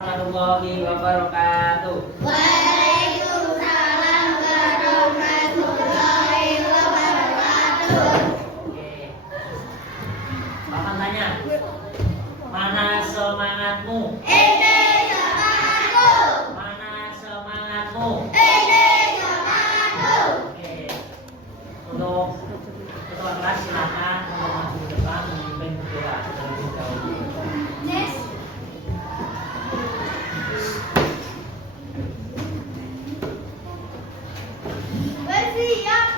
Warahmatullahi wabarakatuh. Waalaikumsalam warahmatullahi wabarakatuh. Oke. Papan tanya. Mana semangatmu? Ini semangatku. Mana semangatmu? Ini semangatku. Oke. Untuk ketua kelas silakan maju ke depan memimpin bendera terlebih dahulu. Yes. Bersiap.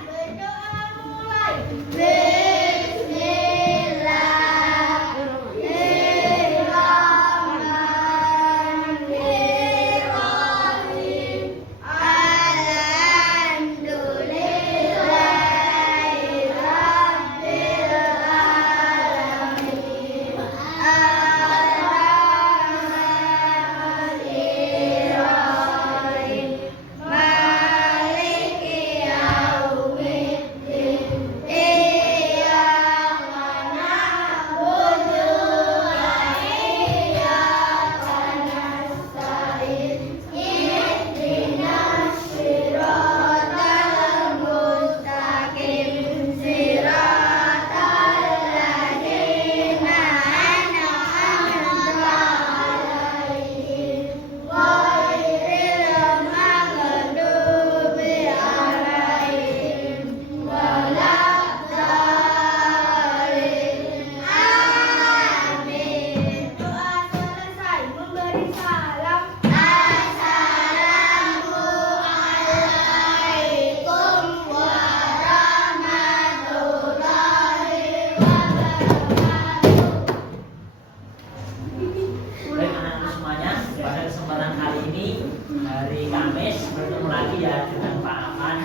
Berdoa mulai. Bismillahirrahmanirrahim. Alhamdulillahirabbil alamin. Ar-Rahmanir-Rahim. Maliki yaumiddin. Iyyaka na'budu wa iyyaka nasta'in. Ihdinas siratal mustaqim. Siratal ladzina an'amta 'alaihim ghairil maghdubi 'alaihim waladdallin. Amin. Doa selesai. Memberi salam. Assalamualaikum warahmatullahi wabarakatuh. Baik anak-anak semuanya, pada kesempatan kali ini hari Kamis bertemu lagi ya dengan Pak Afan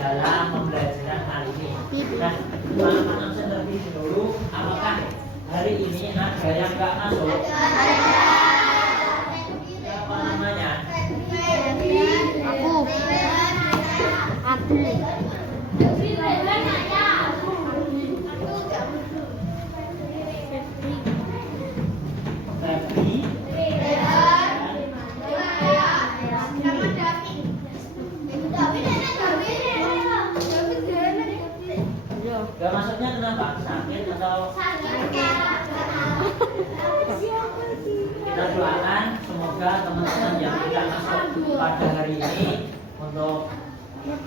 dalam pembelajaran kali ini. Nah, Pak Afan absen terlebih dahulu. Apakah hari ini ada yang nggak masuk? Siapa namanya? Febri. Gak masuknya kenapa? Sakit atau? Kita doakan semoga teman-teman yang tidak masuk pada hari ini untuk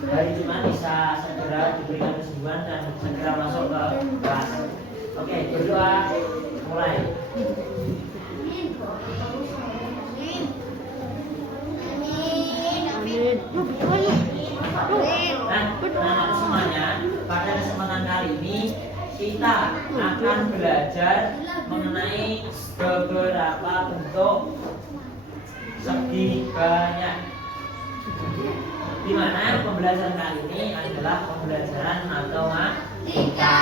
hari Jumat bisa segera diberikan kesembuhan dan segera masuk ke kelas. Oke, berdoa mulai. Nah, anak semuanya, pada kesempatan kali ini kita akan belajar mengenai beberapa bentuk segi banyak. Di mana pembelajaran kali ini adalah pembelajaran matematika.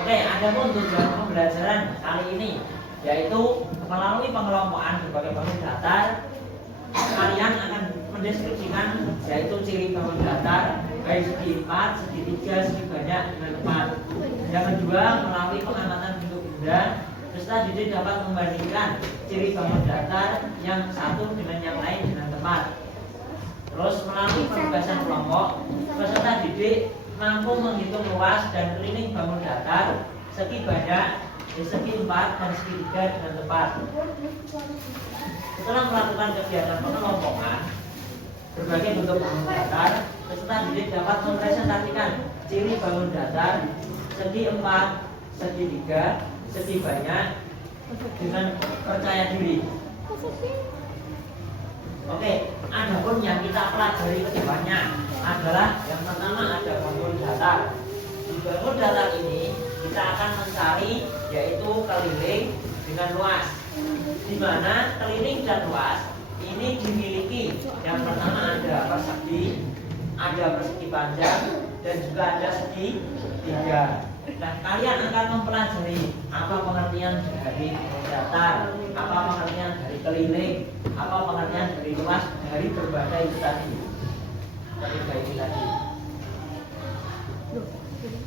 Oke, adapun tujuan pembelajaran kali ini yaitu melalui pengelompokan berbagai bangun datar, kalian akan mendeskripsikan yaitu ciri bangun datar baik segi 4, segi 3, segi banyak dan tepat. Yang kedua, melalui pengamatan bentuk benda, peserta didik dapat membandingkan ciri bangun datar yang satu dengan yang lain dengan tepat. Terus melalui penugasan kelompok, peserta didik mampu menghitung luas dan keliling bangun datar segi banyak, segi 4 dan segi 3 dengan tepat. Setelah melakukan kegiatan pengelompokan berbagai bentuk bangun datar, peserta didik dapat mempresentasikan ciri bangun datar segi 4, segi 3, segi banyak dengan percaya diri. Oke, adapun yang kita pelajari kedepannya adalah yang pertama ada bangun datar. Di bangun datar ini kita akan mencari yaitu keliling dengan luas, di mana keliling dan luas ini dimiliki yang pertama ada persegi, ada persegi panjang dan juga ada segi 3. Nah, kalian akan mempelajari apa pengertian dari datar, apa pengertian dari keliling, apa pengertian dari luas dari berbagai itu tadi.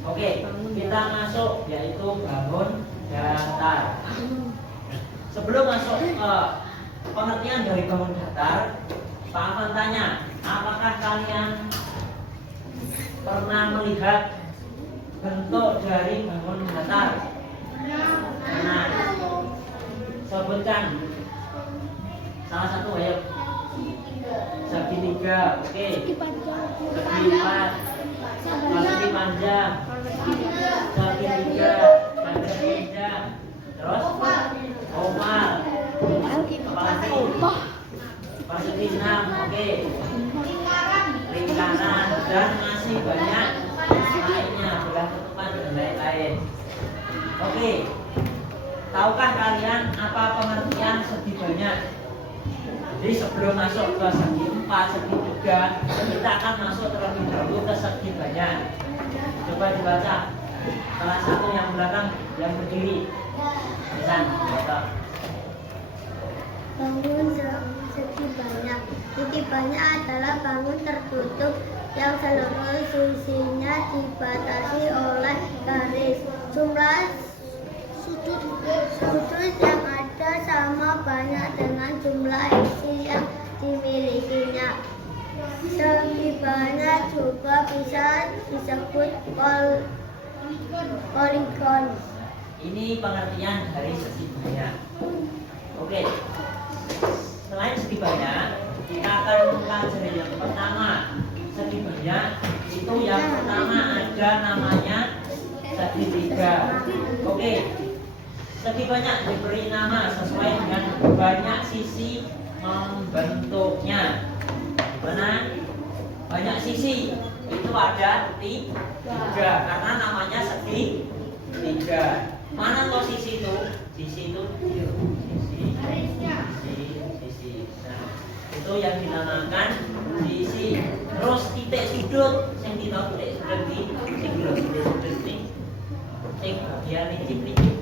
Oke, kita masuk yaitu bangun datar. sebelum masuk ke pengertian dari bangun datar, Pak Afan tanya, apakah kalian pernah melihat bentuk dari bangun datar? Nah, sebutkan salah satu, ayo. Segitiga, oke. Segi empat, persegi panjang, segitiga, persegi panjang. Terus oval, apalagi? Persegi enam, oke. Lingkaran dan masih banyak lainnya, belah ketupat dan lain-lain. Oke. Tahukah kalian apa pengertian segi banyak? Jadi sebelum masuk ke segi 4, segi 3, kita akan masuk terlebih dahulu ke segi banyak. Coba dibaca salah satu yang belakang yang berdiri. Bisa baca. Bangun segi banyak. Segi banyak adalah bangun tertutup yang seluruh sisinya dibatasi oleh garis. Jumlah sudut yang ada sama banyak dengan jumlah isi yang dimilikinya. Segi banyak juga bisa disebut poligon. Ini pengertian dari segi banyak. Oke. Selain segi banyak, kita akan mempelajari yang pertama. Segi banyak itu yang pertama ada namanya segitiga. Oke. Segi banyak diberi nama sesuai dengan banyak sisi membentuknya. Dimana banyak sisi itu ada tiga karena namanya segi tiga. Mana tuh sisi itu? Sisi itu sisi. Nah, itu yang dinamakan sisi. Terus titik sudut, yang kita titik sudut di titik sudut ini. Sing bagian licip-licip.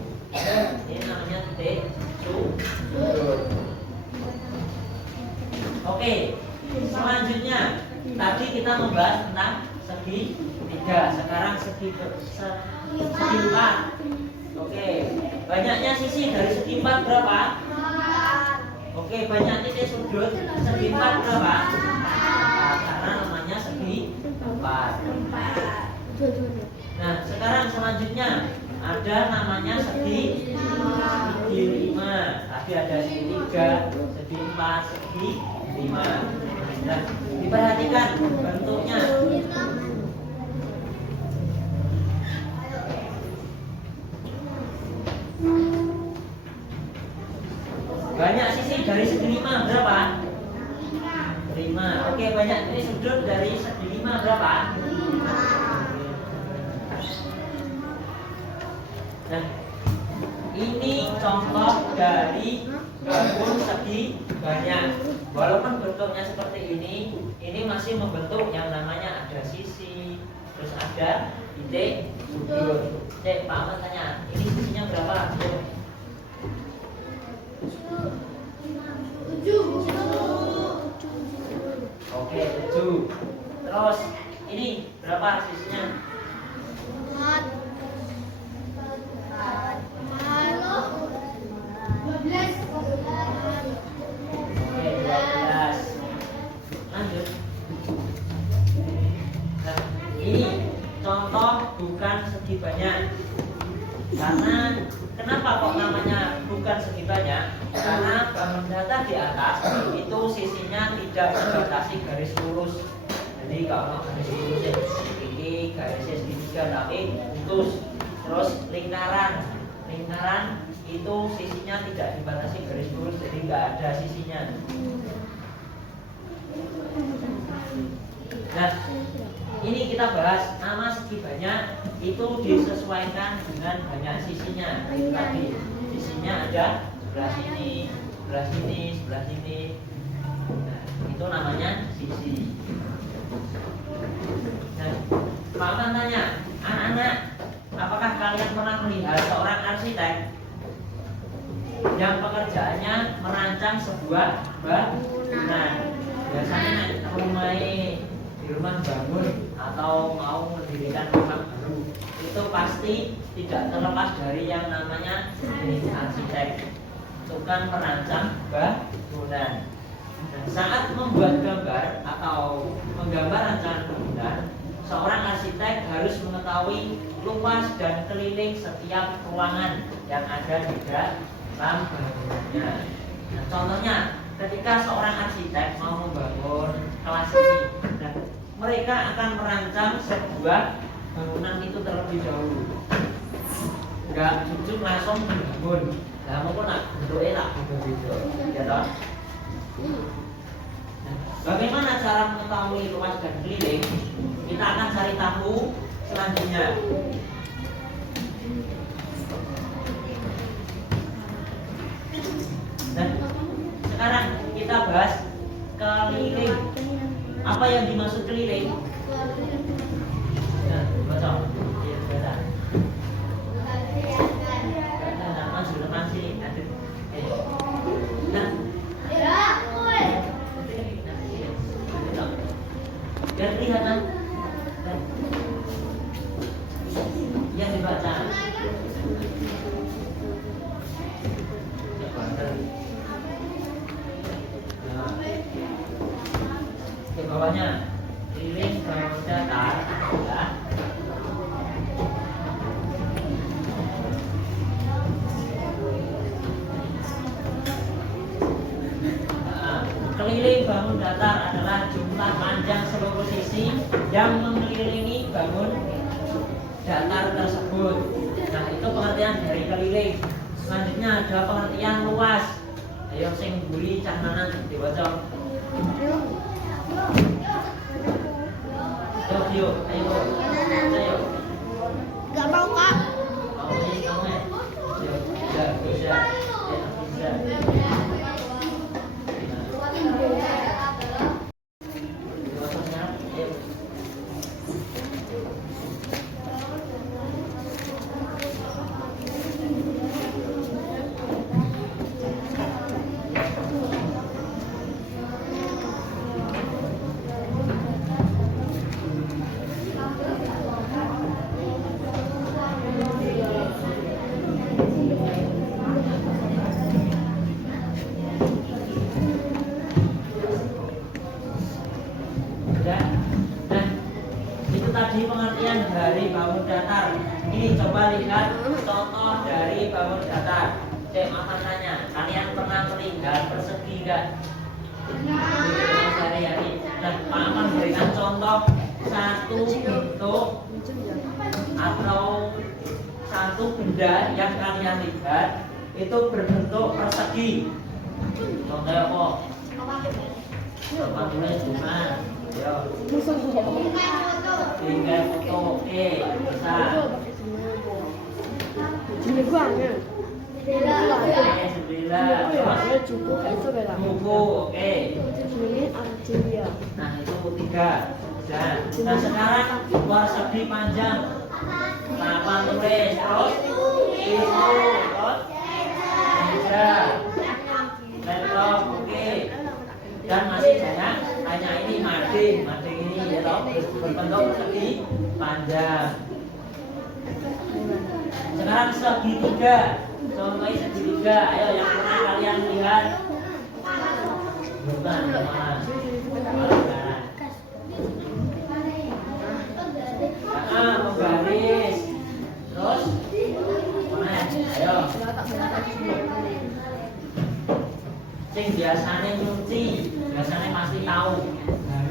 Ini namanya titik sudut. Oke, selanjutnya tadi kita membahas tentang segi tiga. Sekarang segi empat. Oke, banyaknya sisi dari segi empat berapa? Oke, banyak titik sudut segi empat berapa? Karena namanya segi empat. Nah, sekarang selanjutnya ada namanya segi lima. Tadi ada segi tiga, segi empat, segi lima. Nah, diperhatikan bentuknya. Banyak sisi dari segi lima berapa? 5. Oke, banyak titik sudut dari segi 5 berapa? Nah, ini contoh dari bangun segi banyak. Walaupun bentuknya seperti ini masih membentuk yang namanya ada sisi, terus ada titik sudut. Cek, Pak Ahmad tanya, ini sisinya berapa? Oke, 7. Terus ini berapa sisinya? 12. Oke, 12. Lanjut. Nah, ini contoh bukan segi banyak. Karena kenapa kok namanya bukan segi banyak? Karena bangun datar di atas itu sisinya tidak membatasi garis lurus. Jadi kalau garis lurus ini garisnya segitiga tapi putus. Terus lingkaran itu sisinya tidak dibatasi garis lurus, jadi nggak ada sisinya. Nah, ini kita bahas nama segi banyak itu disesuaikan dengan banyak sisinya. Tadi sisinya ada sebelah sini, sebelah sini, sebelah sini. Nah, itu namanya sisi. Nah, Pak Afan tanya, anak-anak, apakah kalian pernah melihat seorang arsitek yang pekerjaannya merancang sebuah bangunan? Biasanya di rumah bangun atau mau mendirikan rumah baru, itu pasti tidak terlepas dari yang namanya arsitek. tukang merancang bangunan. Dan saat membuat gambar atau menggambar rancangan bangunan, seorang arsitek harus mengetahui luas dan keliling setiap ruangan yang ada di dalam bangunannya. Nah, contohnya, ketika seorang arsitek mau membangun kelas ini, dan mereka akan merancang sebuah bangunan itu terlebih dahulu. Enggak cucuk langsung dibangun. Nah, mungkin nak bentuknya tak beda-beda, ya toh? Nah, bagaimana cara mengetahui luas dan keliling? Kita akan cari tahu selanjutnya. Dan sekarang kita bahas keliling. Apa yang dimaksud keliling? Nah, baca. Iya, baca. Nah, maju depan sini. Nah, biar kelihatan. Yang dibaca. Di bawahnya keliling bangun datar adalah keliling bangun datar adalah jumlah panjang seluruh sisi yang mengelilingi bangun datar tersebut. Nah, itu pengertian dari keliling. Selanjutnya ada pengertian luas. Ayo sing buri cahnanan dibaca. Yuk, ayo. Ayo. Gak mau kak. Kamu ya. Yuk, bisa. Ya, bisa. Tadi pengertian dari bangun datar. Ini coba lihat contoh dari bangun datar. Maaf tanya, kalian pernah melihat persegi enggak? Sehari-hari. Dan Pak Aman berikan contoh satu bentuk atau satu benda yang kalian lihat itu berbentuk persegi. Contohnya apa? Coba tulis cuma. Yo. Tinggal foto, oke, bisa. Buku, oke. Nah, itu 3. Nah, sekarang persegi panjang. Papan tulis, terus itu, terus meja, laptop, oke. Dan masih banyak. Hanya ini mading ini ya toh berbentuk persegi panjang. Sekarang segitiga, contohnya segitiga. Ayo yang pernah kalian lihat. Bukan mana? Menggaris. Terus mana? Ayo. Sing biasanya nyuci, biasanya pasti tahu.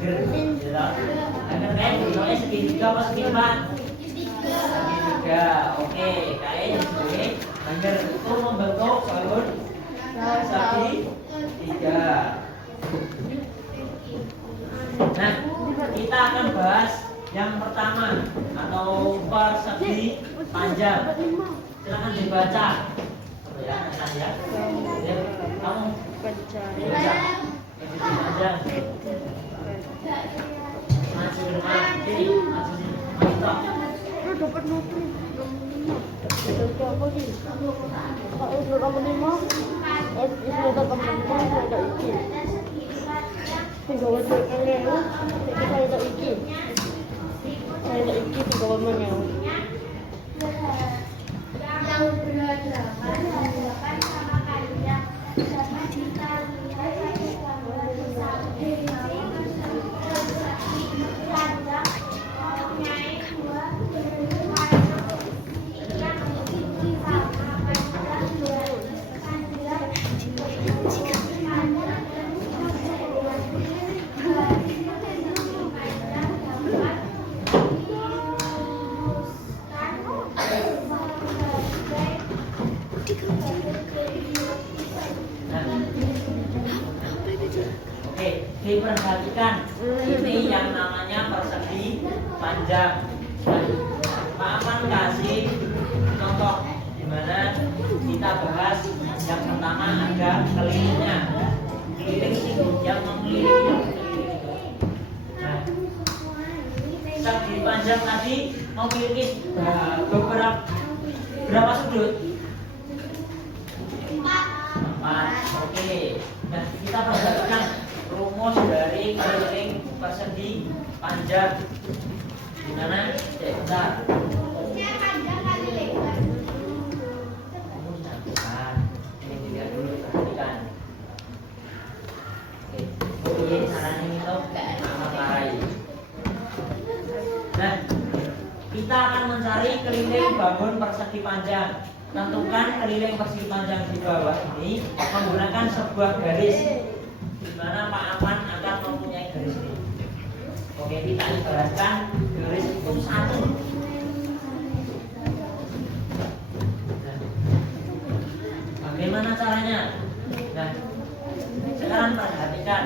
Agar kayak bentuknya segitiga apa segiman? Segitiga, oke. Kayak ini agar itu membentuk bangun segitiga. Nah, kita akan bahas yang pertama atau persegi panjang. Silakan dibaca. Ya, ya. Kamu baca. Panjang. Maju ke depan, sini, maju sini, maju toh. Dapat notu. Itu apa sih? Kalau udah kamu lima, itu ada teman-teman ada iki. Tinggal wajib kalian, kita ada iki. Saya ada iki tinggal mana? Yang berhadapan sama kalian. diperhatikan, ini yang namanya persegi panjang. Nah, Pak Aman kasih contoh dimana kita bahas yang pertama ada kelilingnya, keliling itu yang mengelilingi. Nah, persegi panjang tadi memiliki berapa sudut? 4. Oke. Nah, kita perhatikan rumus dari keliling persegi panjang. Gimana? Cek bentar. Ini dilihat dulu, perhatikan. Oke, caranya itu memakai. Nah, kita akan mencari keliling bangun persegi panjang. Tentukan keliling persegi panjang di bawah ini menggunakan sebuah garis, di mana Pak Aman akan mempunyai garis ini. Oke, kita ibaratkan garis itu 1. Nah, bagaimana caranya? Nah, sekarang perhatikan.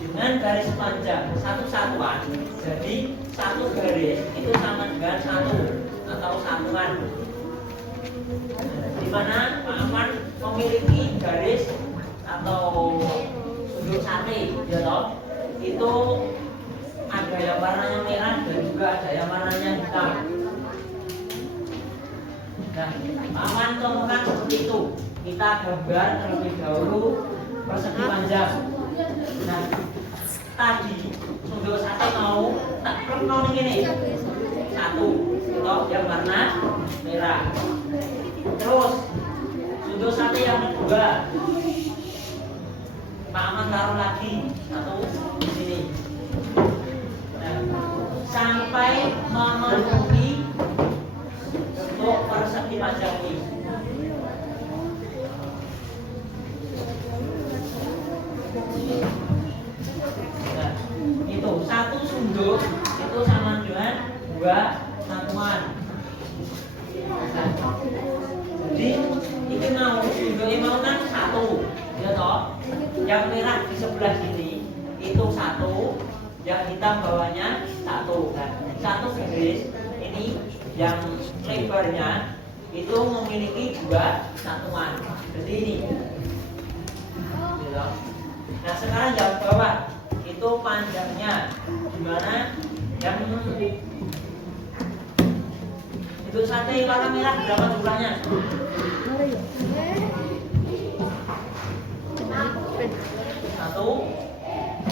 Dengan garis panjang satu satuan, jadi satu garis itu sama dengan 1 atau satuan. Di mana Pak Aman memiliki garis atau sudut sate, ya toh? Itu ada yang warnanya merah dan juga ada yang warnanya hitam. Nah, Pak Aman contohkan seperti itu. Kita gambar terlebih dahulu persegi panjang. Nah, tadi sudut sate mau tak perlu ini 1. Toh yang warna merah. Terus sudut sate yang kedua Pak Aman taruh lagi 1 di sini. Nah, sampai memenuhi bentuk persegi panjang ini. Nah, itu 1 sudut itu sama dengan 2 satuan. Nah, jadi ini mau sudutnya mau kan 1, ya toh? Yang merah di sebelah sini itu 1, yang hitam bawahnya 1. Nah, 1 garis ini yang lebarnya itu memiliki 2 satuan. Jadi ini. Ya. Nah, sekarang yang bawah itu panjangnya gimana? Yang itu sate warna merah berapa jumlahnya? 1,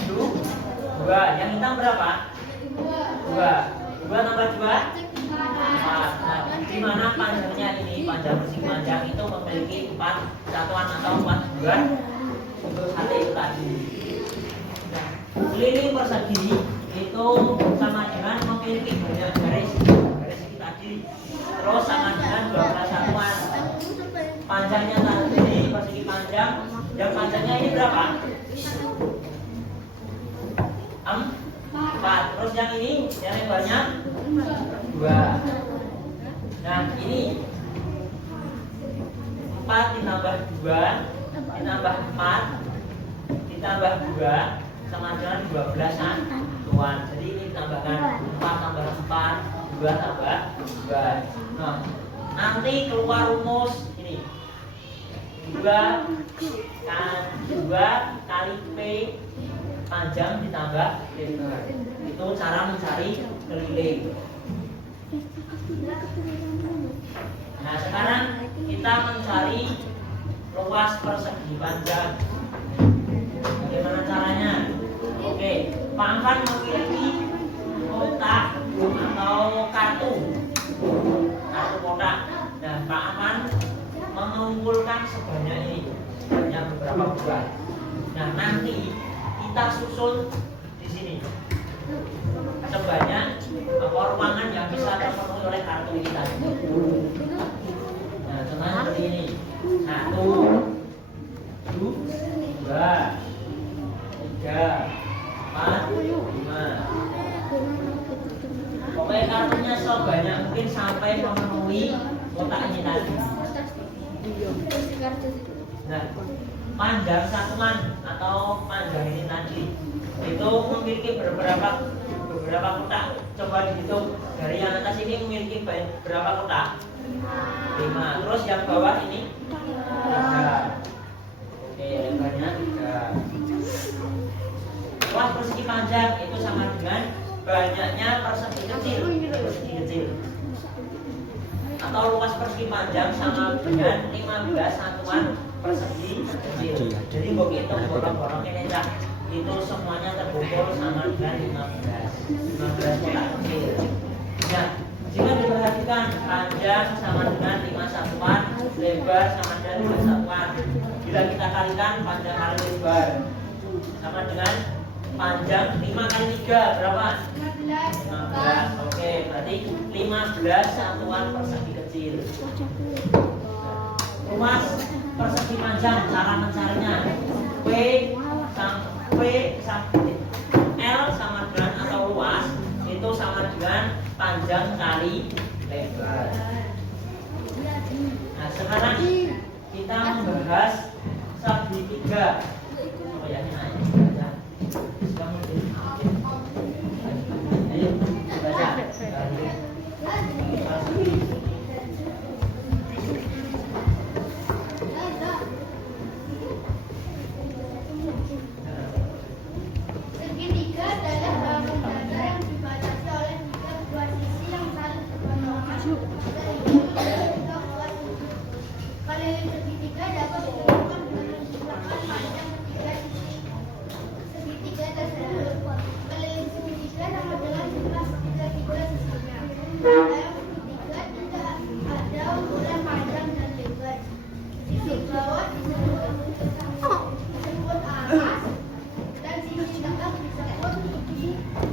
2. Yang hitam berapa? 2. 2 tambah 2? 4. Nah, di mana panjangnya ini, panjang persegi panjang itu memiliki 4 satuan atau 4 bulan untuk sate itu tadi. Nah, keliling persegi itu sama dengan memiliki banyak garis ini tadi. Terus sama dengan 12 satuan. Panjangnya tadi persegi panjang, yang panjangnya ini berapa? 4. Terus yang ini yang lebarnya 2. Nah, ini 4 ditambah 2 ditambah 4 ditambah 2 sama dengan 12 satuan. Jadi ini ditambahkan 4 tambah 4, 2 tambah 2. Nah, nanti keluar rumus ini 2 kali P panjang ditambah lebar. Itu cara mencari keliling. Nah, sekarang kita mencari luas persegi panjang. Bagaimana caranya? Oke, Pak Aman memiliki kotak atau kartu kotak. Nah, Pak Aman mengumpulkan sebanyak ini, banyak beberapa buah. Nah, nanti kita susun di sini sebanyak ruangan yang bisa terpenuhi oleh kartu ini tadi. Nah, contohnya seperti ini. 1, 2, 3, 4, 5. Pokoknya kartunya sebanyak mungkin sampai memenuhi kotak ini tadi. Nah, panjang satuan atau panjang ini tadi itu memiliki beberapa kotak. Coba dihitung dari yang atas ini memiliki berapa kotak? 5. Terus yang bawah ini 3. Oke, lebarnya 3. Luas persegi panjang itu sama dengan banyaknya persegi kecil. Atau luas persegi panjang sama dengan 15 satuan persegi kecil. Jadi mbok hitung bolong-bolong ini Cak. Itu semuanya terkumpul sama dengan 15 kotak kecil. Nah, jika diperhatikan panjang sama dengan 5 satuan, lebar sama dengan 2 satuan. Bila kita kalikan panjang kali lebar sama dengan panjang 5 kali 3 berapa? 15. Oke, berarti 15 satuan persegi kecil. Luas persegi panjang, cara mencarinya L sama dengan atau luas itu sama dengan panjang kali lebar. Nah, sekarang kita membahas segitiga. Oh ya, ini aja. Ayo, baca. Segitiga adalah bangun dada yang dibatasi oleh tiga buah sisi yang saling berpotongan sehingga buat keliling segitiga dapat ditentukan dengan menjumlahkan panjang ketiga sisi segitiga tersebut. Keliling segitiga sama dengan jumlah segitiga sisinya. Dalam segitiga tidak ada ukuran panjang dan lebar. Sisi bawah disebut alas dan sisi tengah disebut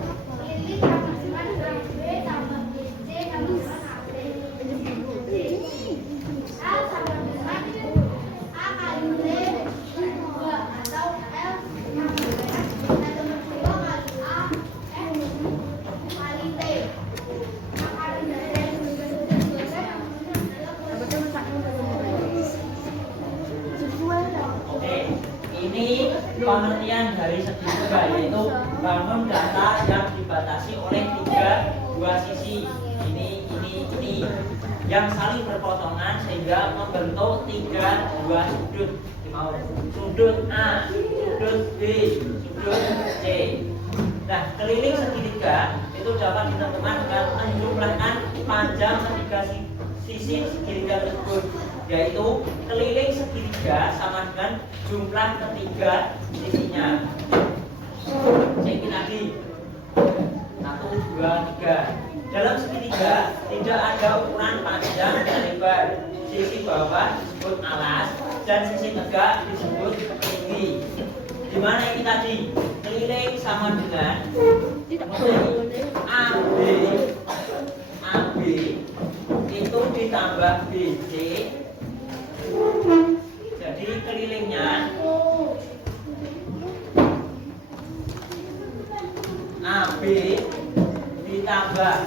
lilin sama dengan B tambah BC sama dengan AC. A sama dengan A kali B 2 atau L sama dengan nomor 2 kali A kali T. Akar dari segitiga Oke, ini pengertian dari segitiga yaitu bangun datar yang dibatasi oleh dua sisi ini yang saling berpotongan sehingga membentuk dua sudut. Mau sudut A, sudut B, sudut C. Nah, keliling segitiga itu dapat ditentukan dengan menjumlahkan panjang ketiga sisi segitiga tersebut, yaitu keliling segitiga sama dengan jumlah ketiga sisinya. Cek lagi 1, 2, 3. Dalam segitiga tidak ada ukuran panjang dan lebar. Sisi bawah disebut alas dan sisi tegak disebut tinggi. Dimana ini tadi keliling sama dengan AB itu ditambah BC, jadi kelilingnya AB ditambah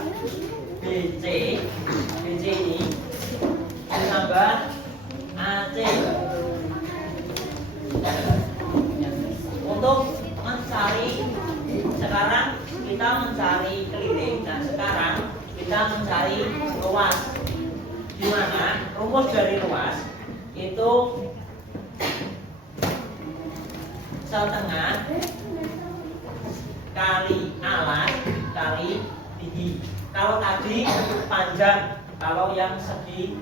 BC ini ditambah AC. Untuk mencari, sekarang kita mencari keliling dan sekarang kita mencari luas. Di mana rumus dari luas itu setengah kali alas kali tinggi. Kalau tadi panjang, kalau yang segi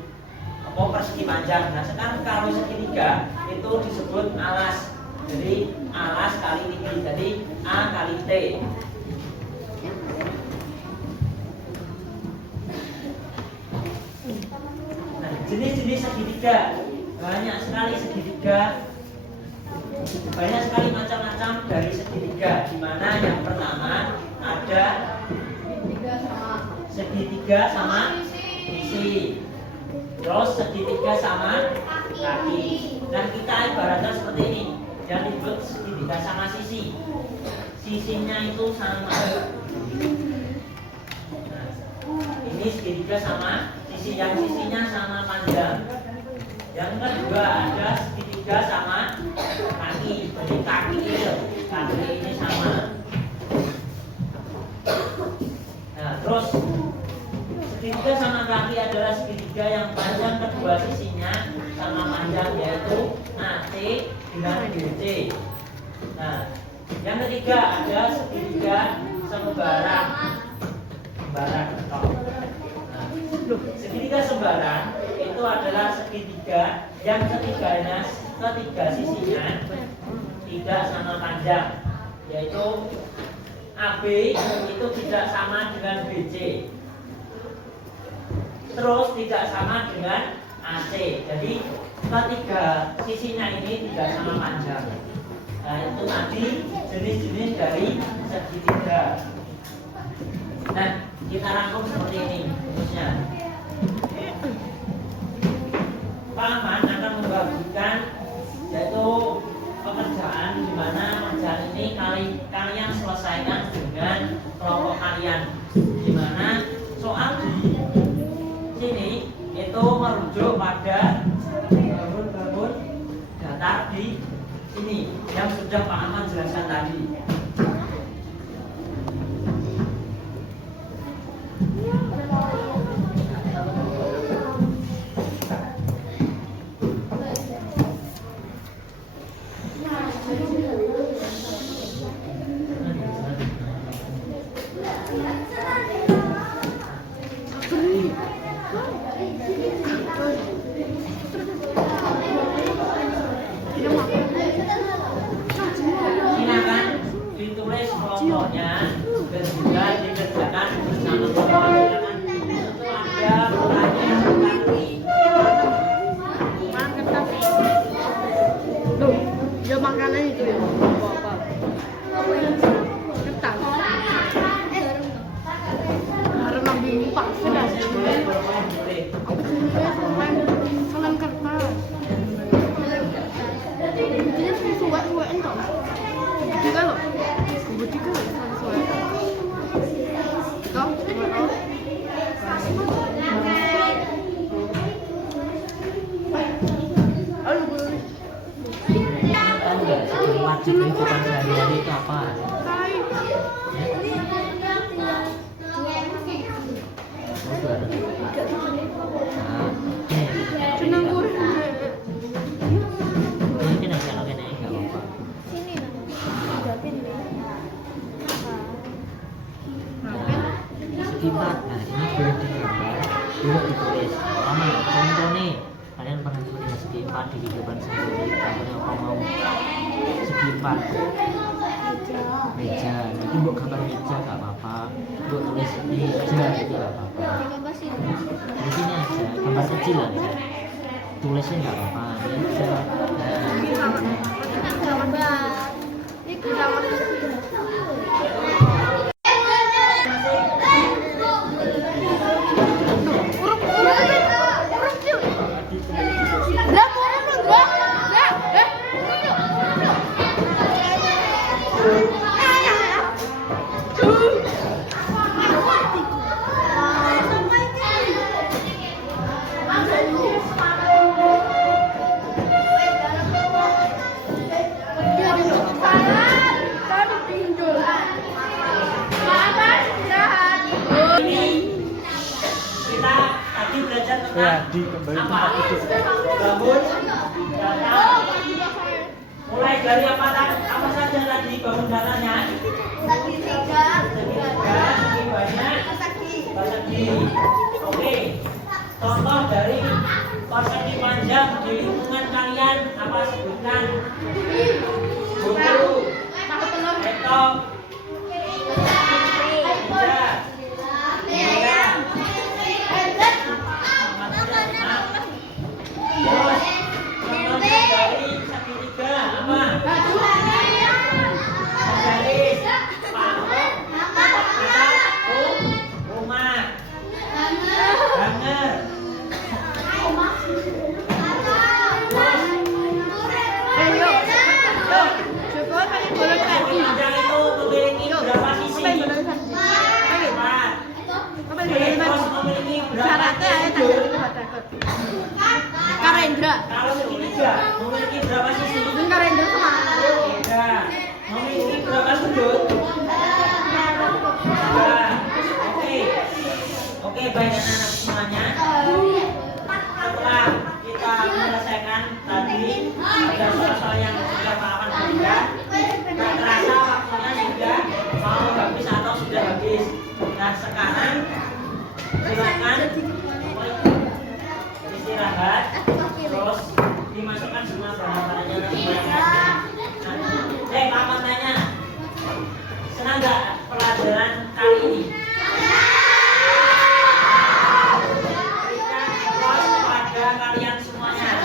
persegi panjang. Nah, sekarang kalau segitiga itu disebut alas. Jadi alas kali tinggi. Jadi A kali T. Nah, jenis-jenis segitiga banyak sekali segitiga. Banyak sekali macam-macam dari segitiga. Di mana yang pertama ada segitiga sama sisi. Terus segitiga sama kaki. Dan kita ibaratkan seperti ini. Yang disebut segitiga sama sisi. Sisinya itu sama. Nah, ini segitiga sama sisi, yang sisinya sama panjang. Yang kedua ada segitiga sama adalah segitiga yang panjang kedua sisinya sama panjang, yaitu AC dengan BC. Nah, yang ketiga ada segitiga sembarang. Nah, segitiga sembarang itu adalah segitiga yang ketiga sisinya tidak sama panjang, yaitu AB itu tidak sama dengan BC, terus tidak sama dengan AC. Jadi ketiga sisinya ini tidak sama panjang. Nah, itu tadi jenis-jenis dari segitiga. Nah, kita rangkum seperti ini rumusnya. Pak Aman akan membagikan yaitu pekerjaan di mana pekerjaan ini kalian selesaikan dengan kelompok kalian, di mana soal di sini itu merujuk pada bangun-bangun datar di sini yang sudah Pak Aman jelaskan tadi. Silakan ditulis kelompoknya dan juga dikerjakan bersama-sama. Tentu ada pertanyaan tadi. Loh, ya makanan itu ya. Apa? Ketan. Harus ngambil lupa sudah. Aku cuma semen kertas. Buktinya sesuai entah. Tiga loh. Tiga loh sesuai. Kau? Tahu nggak sebelum wajib kehidupan sehari-hari itu apa? Senang gue. Mungkin aja kalau kena nggak apa-apa. Sini nah. Jatin deh. Segi 4, nah ini boleh digambar, boleh ditulis. Pertama, contoh nih, kalian pernah punya segi 4 di kehidupan sehari-hari. Contohnya apa mau? Segi 4 meja, jadi buat gambar meja nggak apa-apa, buat tulis meja itu nggak apa-apa. Di sini aja, gambar kecil aja, tulisnya nggak apa-apa, meja. Di kembali apa? Bangun, data. Mulai dari apa saja tadi bangun datanya? Segitiga, Segi banyak, persegi. Oke. Contoh dari persegi panjang di lingkungan kalian apa sebutkan? Buku, laptop, Karendra. Kalau segitiga memiliki berapa sisi? Karendra sama. Tiga. Memiliki berapa sudut? Tiga. Oke. Oke, baik anak-anak semuanya. Setelah kita menyelesaikan tadi ada soal-soal yang sudah paham juga, tak terasa waktunya sudah mau habis atau sudah habis. Nah sekarang silakan istirahat, terus dimasukkan semua barang-barangnya ke semuanya. Paman tanya, senang nggak pelajaran kali ini? Berikan applause kepada kalian semuanya.